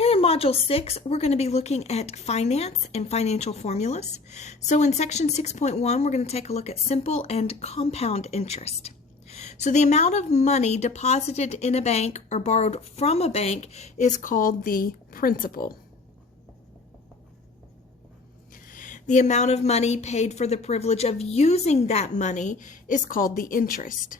Here in Module 6, we're going to be looking at finance and financial formulas. So in Section 6.1, we're going to take a look at simple and compound interest. So the amount of money deposited in a bank or borrowed from a bank is called the principal. The amount of money paid for the privilege of using that money is called the interest.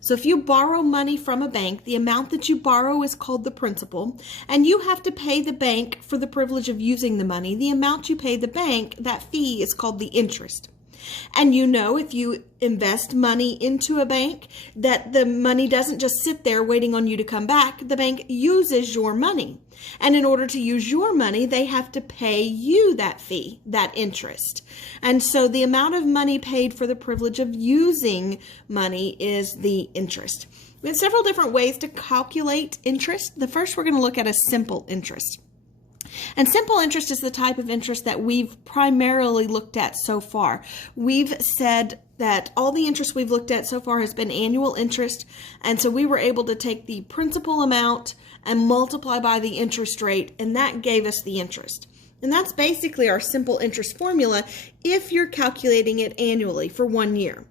So if you borrow money from a bank, the amount that you borrow is called the principal, and you have to pay the bank for the privilege of using the money. The amount you pay the bank, that fee, is called the interest. And you know, if you invest money into a bank, that the money doesn't just sit there waiting on you to come back. The bank uses your money. And in order to use your money, they have to pay you that fee, that interest. And so the amount of money paid for the privilege of using money is the interest. We have several different ways to calculate interest. The first, we're going to look at a simple interest. And simple interest is the type of interest that we've primarily looked at so far. We've said that all the interest we've looked at so far has been annual interest, and so we were able to take the principal amount and multiply by the interest rate, and that gave us the interest. And that's basically our simple interest formula if you're calculating it annually for 1 year.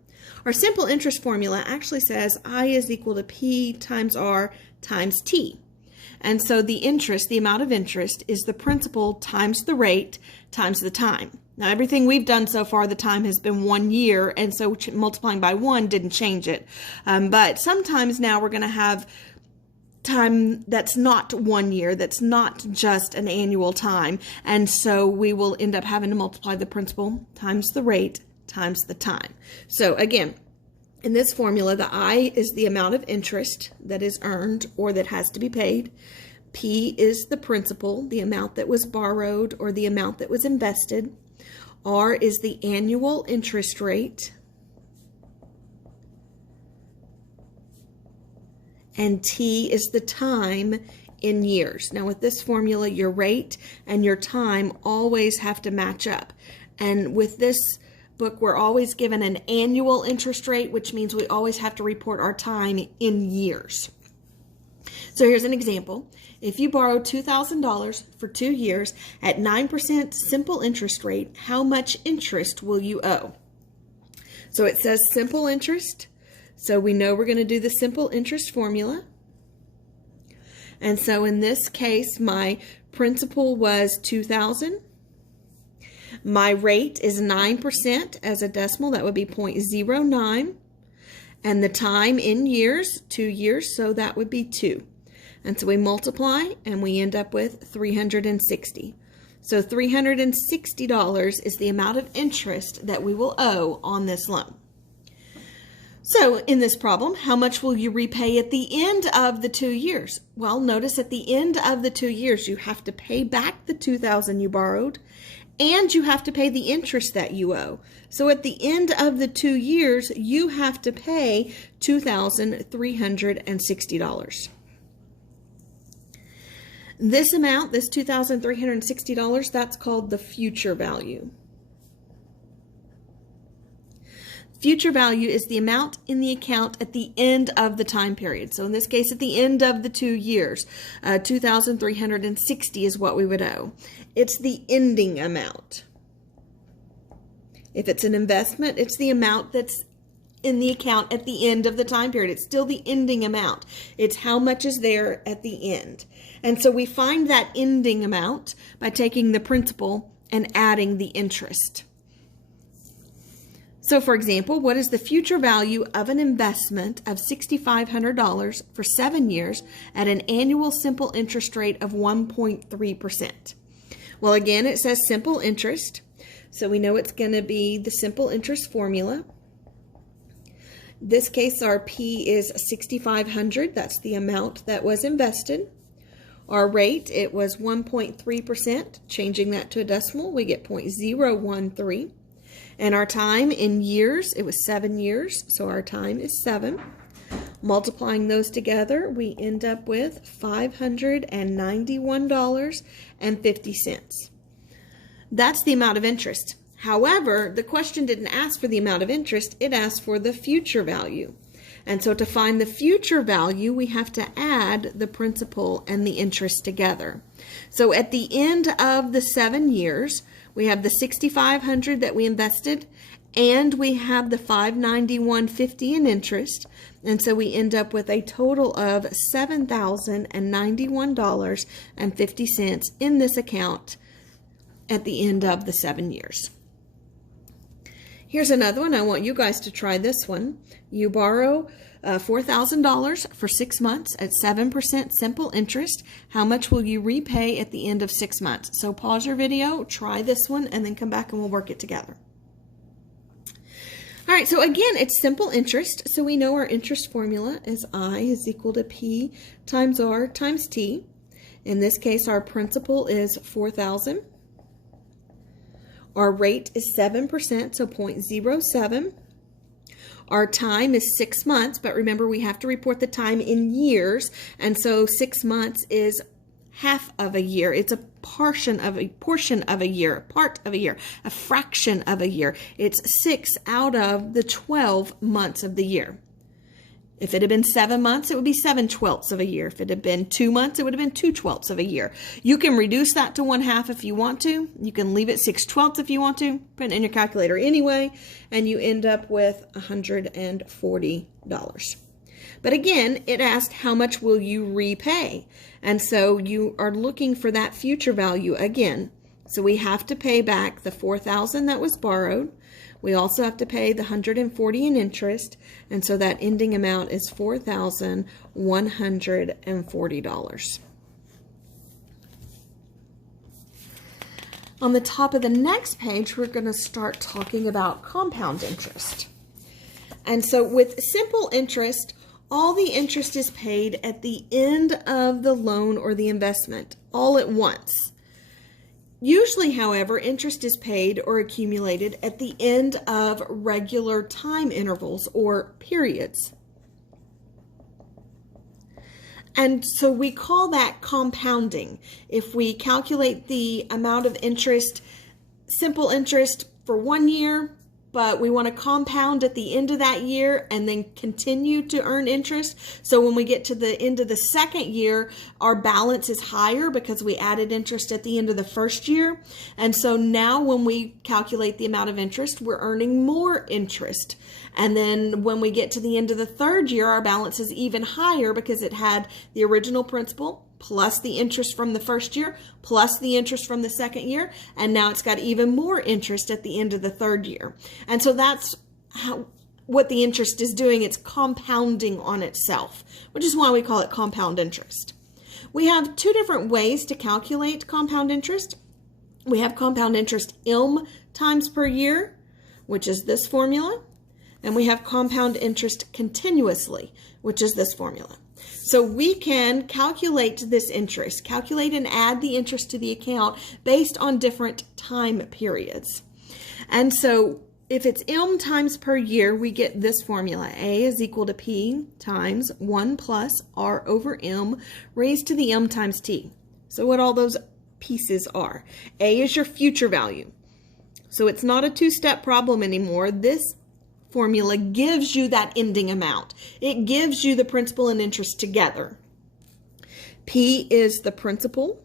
Our simple interest formula actually says I is equal to P times R times T. And so the interest, the amount of interest, is the principal times the rate times the time. Now, everything we've done so far, the time has been 1 year, and so multiplying by 1 didn't change it. But sometimes now we're going to have time that's not 1 year, that's not just an annual time, and so we will end up having to multiply the principal times the rate times the time. So again, in this formula, the I is the amount of interest that is earned or that has to be paid. P is the principal, the amount that was borrowed or the amount that was invested. R is the annual interest rate. And T is the time in years. Now with this formula, your rate and your time always have to match up. And with this book, we're always given an annual interest rate, which means we always have to report our time in years. So here's an example. If you borrow $2,000 for 2 years at 9% simple interest rate, how much interest will you owe? So it says simple interest. So we know we're going to do the simple interest formula. And so in this case, my principal was $2,000. My rate is 9% as a decimal. That would be 0.09. And the time in years, 2 years, so that would be 2. And so we multiply and we end up with 360. So $360 is the amount of interest that we will owe on this loan. So in this problem, how much will you repay at the end of the 2 years? Well, notice at the end of the 2 years, you have to pay back the $2,000 you borrowed, and you have to pay the interest that you owe. So at the end of the 2 years, you have to pay $2,360. This amount, this $2,360, that's called the future value. Future value is the amount in the account at the end of the time period. So in this case, at the end of the 2 years, $2,360 is what we would owe. It's the ending amount. If it's an investment, it's the amount that's in the account at the end of the time period. It's still the ending amount. It's how much is there at the end. And so we find that ending amount by taking the principal and adding the interest. So for example, what is the future value of an investment of $6,500 for 7 years at an annual simple interest rate of 1.3%? Well, again, it says simple interest. So we know it's going to be the simple interest formula. In this case, our P is $6,500. That's the amount that was invested. Our rate, it was 1.3%. Changing that to a decimal, we get 0.013. And our time in years, it was 7 years, so our time is 7. Multiplying those together, we end up with $591.50. That's the amount of interest. However, the question didn't ask for the amount of interest, it asked for the future value. And so to find the future value, we have to add the principal and the interest together. So at the end of the 7 years, we have the $6,500 that we invested, and we have the $591.50 in interest. And so we end up with a total of $7,091.50 in this account at the end of the 7 years. Here's another one. I want you guys to try this one. You borrow $4,000 for 6 months at 7% simple interest. How much will you repay at the end of 6 months? So pause your video, try this one, and then come back and we'll work it together. All right, so again, it's simple interest. So we know our interest formula is I is equal to P times R times T. In this case, our principal is $4,000. Our rate is 7%, so 0.07. Our time is 6 months, but remember we have to report the time in years, and so 6 months is half of a year. It's a portion of a year, part of a year, a fraction of a year. It's 6 out of the 12 months of the year. If it had been 7 months, it would be 7/12 of a year. If it had been 2 months, it would have been 2/12 of a year. You can reduce that to 1/2 if you want to. You can leave it 6/12 if you want to. Put it in your calculator anyway, and you end up with $140. But again, it asked how much will you repay? And so you are looking for that future value again. So we have to pay back the $4,000 that was borrowed. We also have to pay the $140 in interest, and so that ending amount is $4,140. On the top of the next page, we're going to start talking about compound interest. And so with simple interest, all the interest is paid at the end of the loan or the investment, all at once. Usually, however, interest is paid or accumulated at the end of regular time intervals or periods. And so we call that compounding. If we calculate the amount of interest, simple interest for 1 year, but we want to compound at the end of that year and then continue to earn interest. So when we get to the end of the second year, our balance is higher because we added interest at the end of the first year. And so now when we calculate the amount of interest, we're earning more interest. And then when we get to the end of the third year, our balance is even higher because it had the original principal plus the interest from the first year, plus the interest from the second year, and now it's got even more interest at the end of the third year. And so that's what the interest is doing. It's compounding on itself, which is why we call it compound interest. We have 2 different ways to calculate compound interest. We have compound interest ILM times per year, which is this formula, and we have compound interest continuously, which is this formula. So we can calculate this interest, calculate and add the interest to the account based on different time periods. And so if it's ILM times per year, we get this formula. A is equal to P times 1 plus R over M raised to the M times T. So what all those pieces are. A is your future value. So it's not a 2-step problem anymore. This formula gives you that ending amount. It gives you the principal and interest together. P is the principal,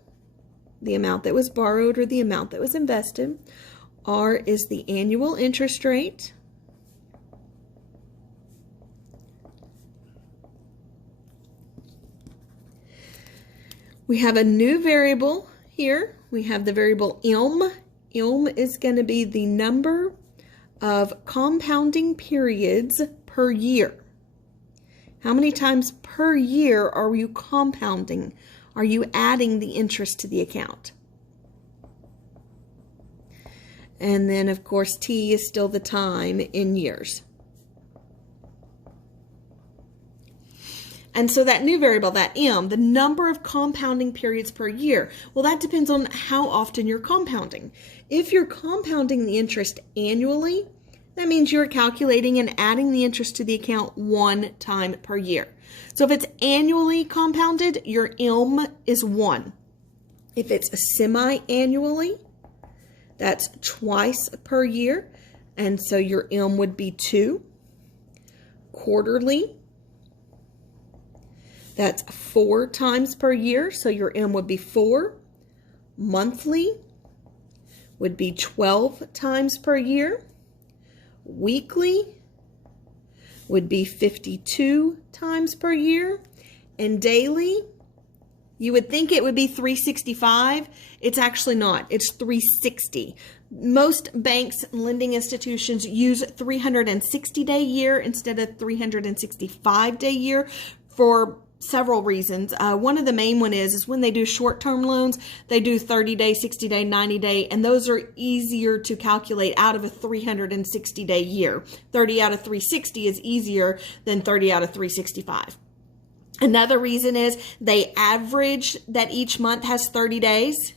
the amount that was borrowed or the amount that was invested. R is the annual interest rate. We have a new variable here. We have the variable ILM. ILM is going to be the number of compounding periods per year. How many times per year are you compounding? Are you adding the interest to the account? And then, of course, T is still the time in years. And so that new variable, that M, the number of compounding periods per year, well, that depends on how often you're compounding. If you're compounding the interest annually, that means you're calculating and adding the interest to the account 1 time per year. So if it's annually compounded, your ILM is 1. If it's semi-annually, that's twice per year, and so your ILM would be 2. Quarterly, That's 4 times per year, so your M would be 4. Monthly would be 12 times per year. Weekly would be 52 times per year. And daily, you would think it would be 365. It's actually not. It's 360. Most banks and lending institutions use 360-day year instead of 365-day year for several reasons. One of the main one is when they do short-term loans, they do 30-day, 60-day, 90-day, and those are easier to calculate out of a 360-day year. 30 out of 360 is easier than 30 out of 365. Another reason is they average that each month has 30 days,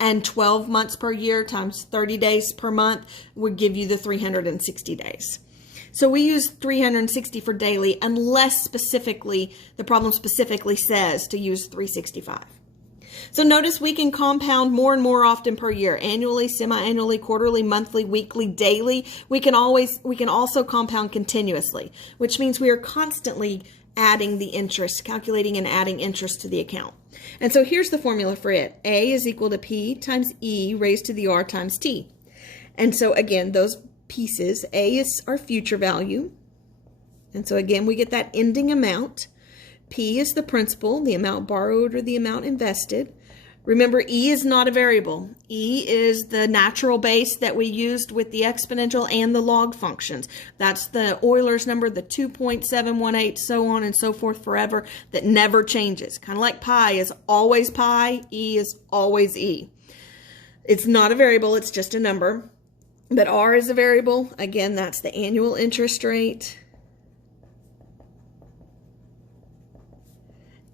and 12 months per year times 30 days per month would give you the 360 days. So we use 360 for daily unless specifically, the problem specifically says to use 365. So notice we can compound more and more often per year, annually, semi-annually, quarterly, monthly, weekly, daily. We can also compound continuously, which means we are constantly adding the interest, calculating and adding interest to the account. And so here's the formula for it. A is equal to P times E raised to the R times T. And so again, those pieces, A is our future value. And so again, we get that ending amount. P is the principal, the amount borrowed or the amount invested. Remember, E is not a variable. E is the natural base that we used with the exponential and the log functions. That's the Euler's number, the 2.718, so on and so forth forever, that never changes. Kind of like pi is always pi, E is always E. It's not a variable, it's just a number. But R is a variable. Again, that's the annual interest rate.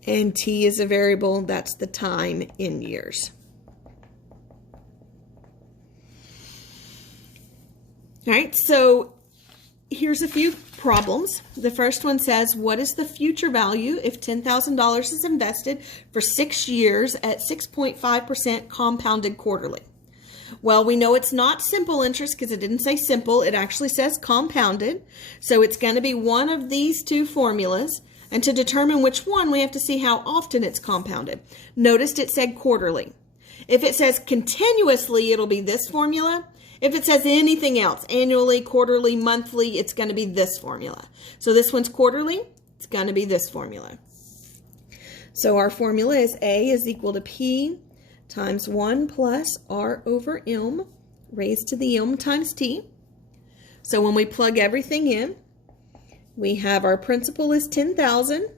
And T is a variable, that's the time in years. All right, so here's a few problems. The first one says, what is the future value if $10,000 is invested for 6 years at 6.5% compounded quarterly? Well, we know it's not simple interest because it didn't say simple. It actually says compounded. So it's going to be one of these two formulas. And to determine which one, we have to see how often it's compounded. Notice it said quarterly. If it says continuously, it'll be this formula. If it says anything else, annually, quarterly, monthly, it's going to be this formula. So this one's quarterly, it's going to be this formula. So our formula is A is equal to P times 1 plus R over M raised to the M times T. So when we plug everything in, we have our principal is 10,000,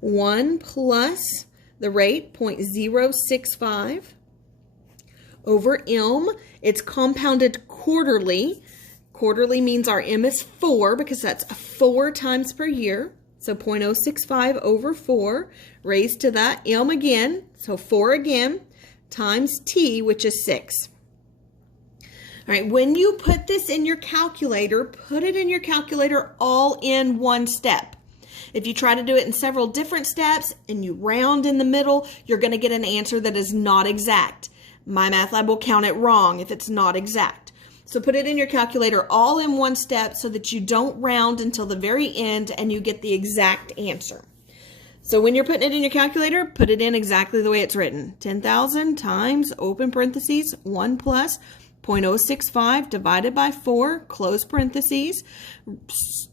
1 plus the rate, 0.065, over M. It's compounded quarterly. Quarterly means our M is 4 because that's 4 times per year. So 0.065 over 4 raised to that M again, so 4 again, times T, which is 6. All right, when you put this in your calculator, put it in your calculator all in one step. If you try to do it in several different steps and you round in the middle, you're going to get an answer that is not exact. MyMathLab will count it wrong if it's not exact. So put it in your calculator all in one step so that you don't round until the very end and you get the exact answer. So when you're putting it in your calculator, put it in exactly the way it's written. 10,000 times, open parentheses, 1 plus 0.065 divided by 4, close parentheses,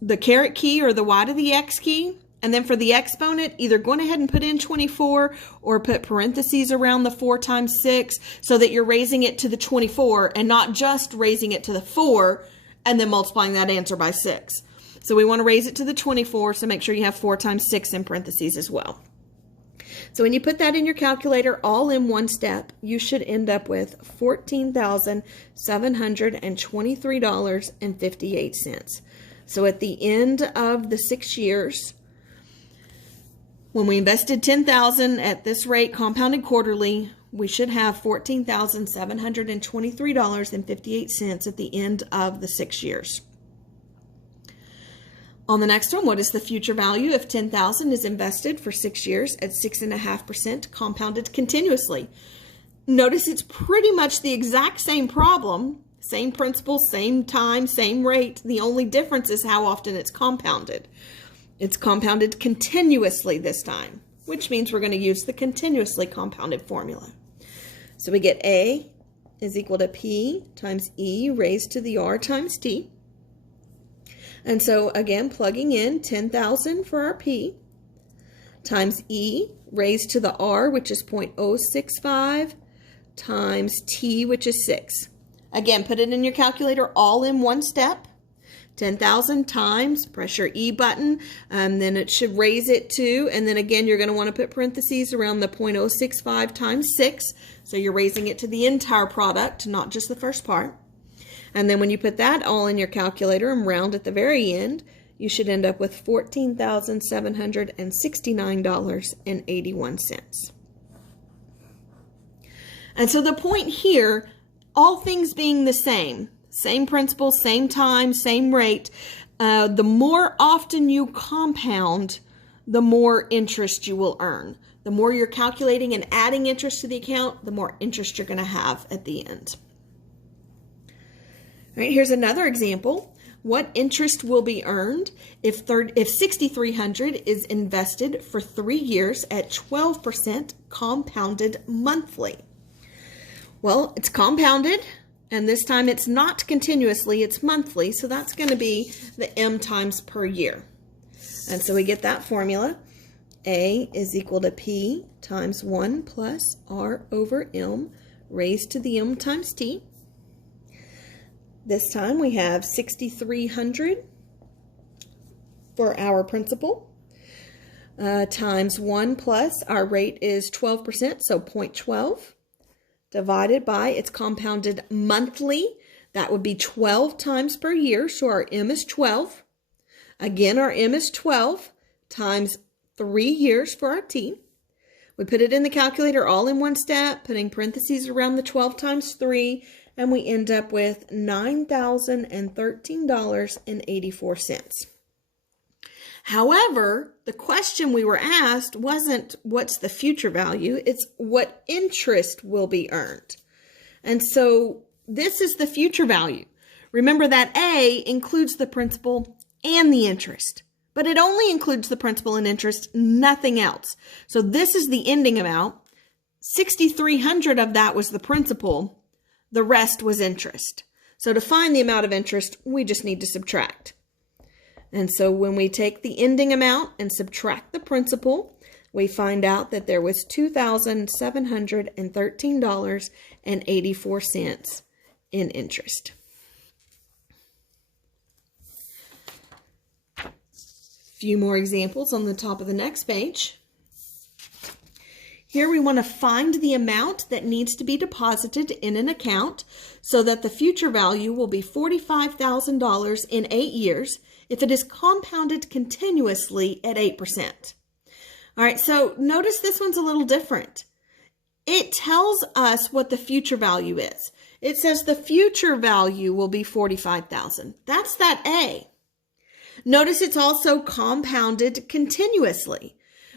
the caret key or the y to the x key, and then for the exponent, either go ahead and put in 24 or put parentheses around the 4 times 6 so that you're raising it to the 24 and not just raising it to the 4 and then multiplying that answer by 6. So we want to raise it to the 24, so make sure you have 4 times 6 in parentheses as well. So when you put that in your calculator all in one step, you should end up with $14,723.58. So at the end of the 6 years, when we invested $10,000 at this rate compounded quarterly, we should have $14,723.58 at the end of the 6 years. On the next one, what is the future value if $10,000 is invested for 6 years at 6.5% compounded continuously? Notice it's pretty much the exact same problem, same principle, same time, same rate. The only difference is how often it's compounded. It's compounded continuously this time, which means we're going to use the continuously compounded formula. So we get A is equal to P times E raised to the R times T. And so again, plugging in 10,000 for our P times E raised to the R, which is 0.065, times T, which is 6. Again, put it in your calculator all in one step. 10,000 times, press your E button, then it should raise it to, and then again, you're going to want to put parentheses around the 0.065 times 6. So you're raising it to the entire product, not just the first part. And then when you put that all in your calculator and round at the very end, you should end up with $14,769.81. And so the point here, all things being the same principle, same time, same rate, the more often you compound, the more interest you will earn. The more you're calculating and adding interest to the account, the more interest you're going to have at the end. All right, here's another example. What interest will be earned if $6,300 is invested for 3 years at 12% compounded monthly? Well, it's compounded, and this time it's not continuously, it's monthly, so that's going to be the M times per year. And so we get that formula. A is equal to P times 1 plus R over M raised to the M times T. This time we have $6,300 for our principal times 1 plus our rate is 12%, so 0.12. Divided by its compounded monthly. That would be 12 times per year, so our M is 12. Again, our M is 12 times 3 years for our T. We put it in the calculator all in one step, putting parentheses around the 12 times 3, and we end up with $9,013.84. However, the question we were asked wasn't what's the future value, it's what interest will be earned. And so this is the future value. Remember that A includes the principal and the interest, but it only includes the principal and interest, nothing else. So this is the ending amount. $6,300 of that was the principal, the rest was interest. So to find the amount of interest, we just need to subtract. And so when we take the ending amount and subtract the principal, we find out that there was $2,713.84 in interest. A few more examples on the top of the next page. Here we want to find the amount that needs to be deposited in an account so that the future value will be $45,000 in 8 years if it is compounded continuously at 8%. All right, so notice this one's a little different. It tells us what the future value is. It says the future value will be $45,000. That's that A. Notice it's also compounded continuously,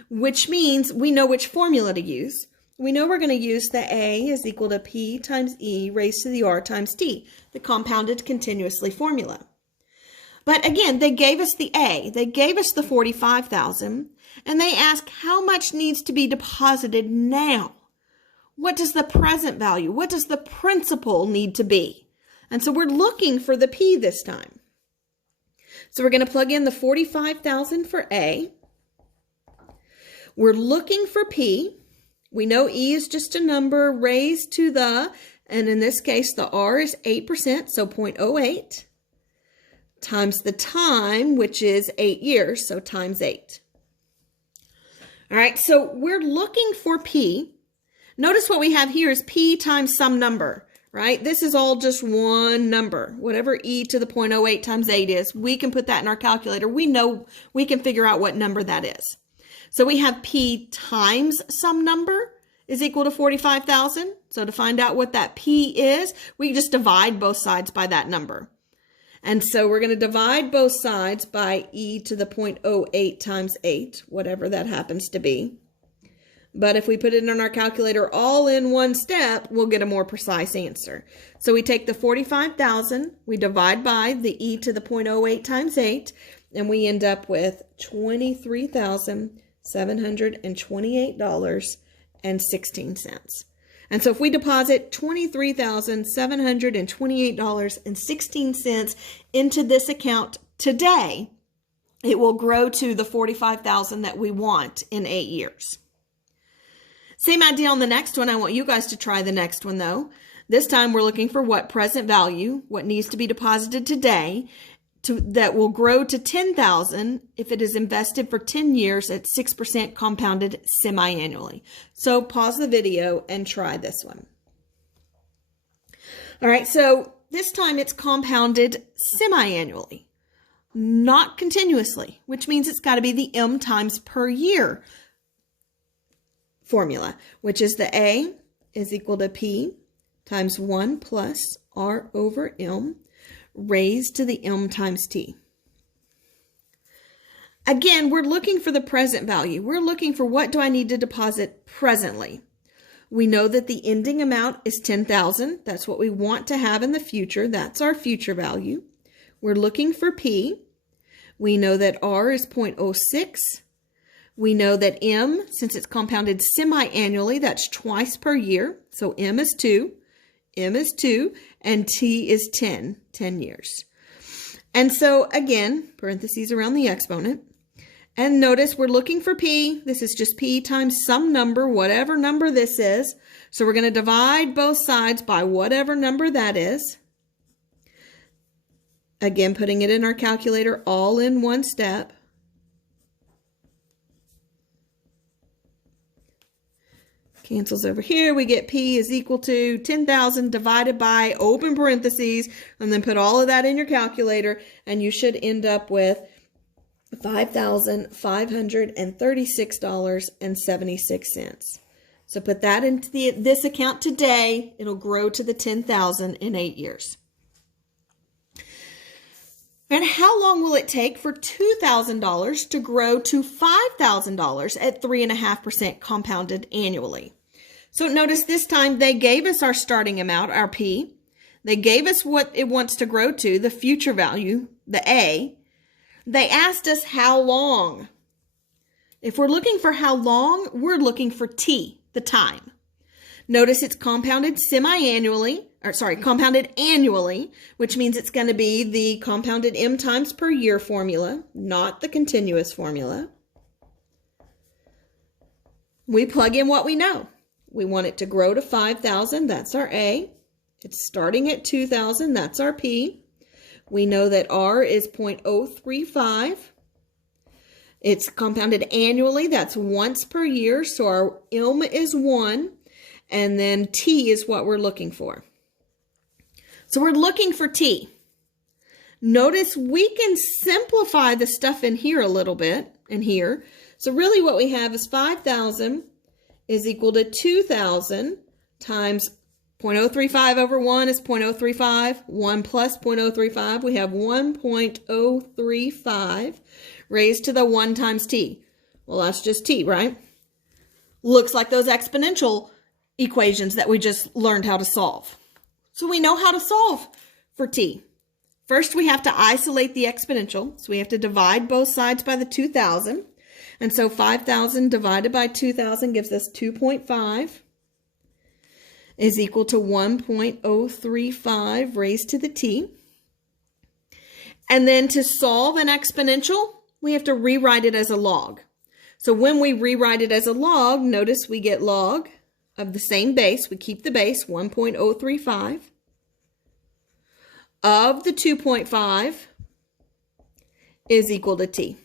which means we know which formula to use. We know we're going to use the A is equal to P times E raised to the R times T, the compounded continuously formula. But again, they gave us the A, they gave us the $45,000, and they ask how much needs to be deposited now. What does the present value, what does the principal need to be? And so we're looking for the P this time. So we're going to plug in the $45,000 for A. We're looking for P. We know E is just a number raised to the, and in this case, the R is 8%, so 0.08. Times the time, which is 8 years, so times 8. All right, so we're looking for P. Notice what we have here is P times some number, right? This is all just one number. Whatever E to the 0.08 times 8 is, we can put that in our calculator. We know we can figure out what number that is. So we have P times some number is equal to 45,000. So to find out what that P is, we just divide both sides by that number. And so we're going to divide both sides by E to the 0.08 times 8, whatever that happens to be. But if we put it in our calculator all in one step, we'll get a more precise answer. So we take the 45,000, we divide by the E to the 0.08 times 8, and we end up with $23,728.16. And so if we deposit $23,728.16 into this account today, it will grow to the $45,000 that we want in 8 years. Same idea on the next one. I want you guys to try the next one though. This time we're looking for what present value, what needs to be deposited today, that will grow to $10,000 if it is invested for 10 years at 6% compounded semi-annually. So pause the video and try this one. All right, so this time it's compounded semi-annually, not continuously, which means it's got to be the M times per year formula, which is the A is equal to P times 1 plus R over M raised to the M times T. Again, we're looking for the present value. We're looking for what do I need to deposit presently. We know that the ending amount is 10,000. That's what we want to have in the future. That's our future value. We're looking for P. We know that R is 0.06. We know that M, since it's compounded semi-annually, that's twice per year. So M is 2. M is 2, and T is 10 years. And so again, parentheses around the exponent. And notice we're looking for P. This is just P times some number, whatever number this is. So we're going to divide both sides by whatever number that is. Again, putting it in our calculator all in one step. Cancels over here. We get P is equal to 10,000 divided by open parentheses, and then put all of that in your calculator, and you should end up with $5,536.76. So put that into this account today. It'll grow to the 10,000 in 8 years. And how long will it take for $2,000 to grow to $5,000 at 3.5% compounded annually? So notice this time they gave us our starting amount, our P. They gave us what it wants to grow to, the future value, the A. They asked us how long. If we're looking for how long, we're looking for T, the time. Notice it's compounded compounded annually, which means it's going to be the compounded M times per year formula, not the continuous formula. We plug in what we know. We want it to grow to 5,000. That's our A. It's starting at 2,000. That's our P. We know that R is 0.035. It's compounded annually. That's once per year. So our M is 1. And then T is what we're looking for. So we're looking for T. Notice we can simplify the stuff in here a little bit in here. So really what we have is 5,000 is equal to 2,000 times 0.035 over 1 is 0.035. 1 plus 0.035, we have 1.035 raised to the 1 times T. Well, that's just T, right? Looks like those exponential equations that we just learned how to solve. So we know how to solve for T. First, we have to isolate the exponential. So we have to divide both sides by the 2,000. And so 5,000 divided by 2,000 gives us 2.5 is equal to 1.035 raised to the T. And then to solve an exponential, we have to rewrite it as a log. So when we rewrite it as a log, notice we get log of the same base. We keep the base, 1.035, of the 2.5 is equal to T.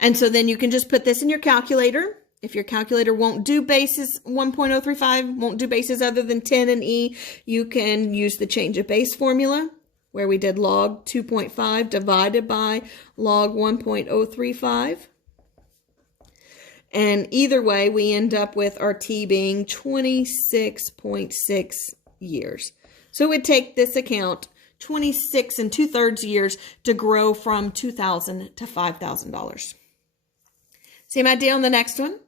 And so then you can just put this in your calculator. If your calculator won't do bases, 1.035 won't do bases other than 10 and E, you can use the change of base formula where we did log 2.5 divided by log 1.035. And either way, we end up with our T being 26.6 years. So it would take this account 26 2/3 years to grow from $2,000 to $5,000. Same idea on the next one.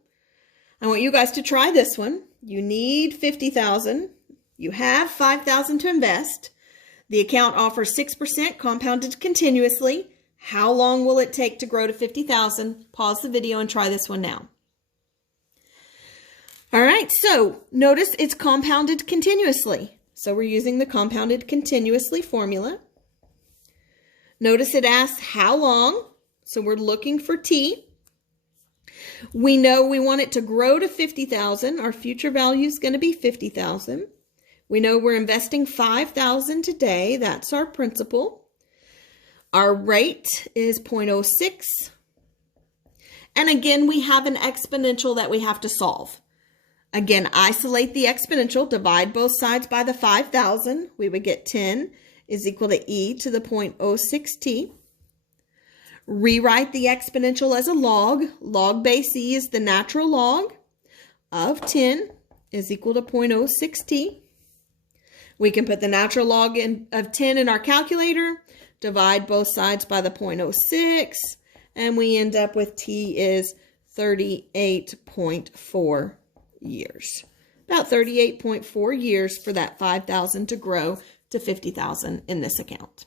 I want you guys to try this one. You need 50,000. You have 5,000 to invest. The account offers 6% compounded continuously. How long will it take to grow to 50,000? Pause the video and try this one now. All right, so notice it's compounded continuously. So we're using the compounded continuously formula. Notice it asks how long. So we're looking for t. We know we want it to grow to 50,000. Our future value is going to be 50,000. We know we're investing 5,000 today. That's our principal. Our rate is 0.06. And again, we have an exponential that we have to solve. Again, isolate the exponential, divide both sides by the 5,000. We would get 10 is equal to e to the 0.06t. Rewrite the exponential as a log. Log base e is the natural log of 10 is equal to 0.06t. We can put the natural log of 10 in our calculator, divide both sides by the 0.06, and we end up with t is 38.4 years. About 38.4 years for that 5,000 to grow to 50,000 in this account.